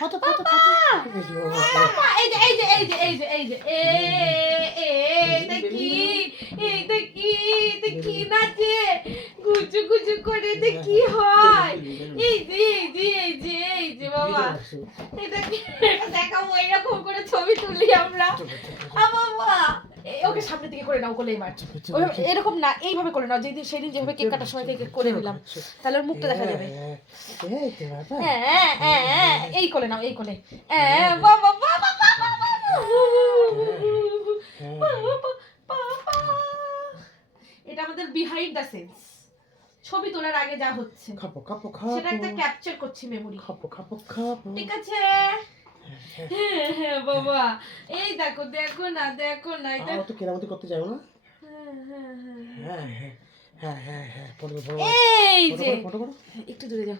photo বাবা, এই যে এই যে এই যে এই যে এই যে এইটা কি নাচে গুজু গুজু করে এটা কি হয় এই যে বাবা এটা কি এটা দেখাবো এরকম করে ছবি তুলি আমরা বাবা ওকে সামনে দিকে করে নাও কোলে মার এরকম না এইভাবে করে নাও যেদিন সেদিন যেভাবে কেক কাটার সময় কেক করে দিলাম তাহলে ওর মুখটা দেখা যাবে এই কোলে নাও এই কোলে বাবা বাবা এটা আমাদের বিহাইন্ড দ্য সিনস ছবি তোলার আগে যা হচ্ছে সেটা একটা ক্যাপচার করছি মেমোরি ঠিক আছে বাবা এই দেখো দেখো না এটা তো কেরামতি করতে যাও না এই যে একটু দূরে যাও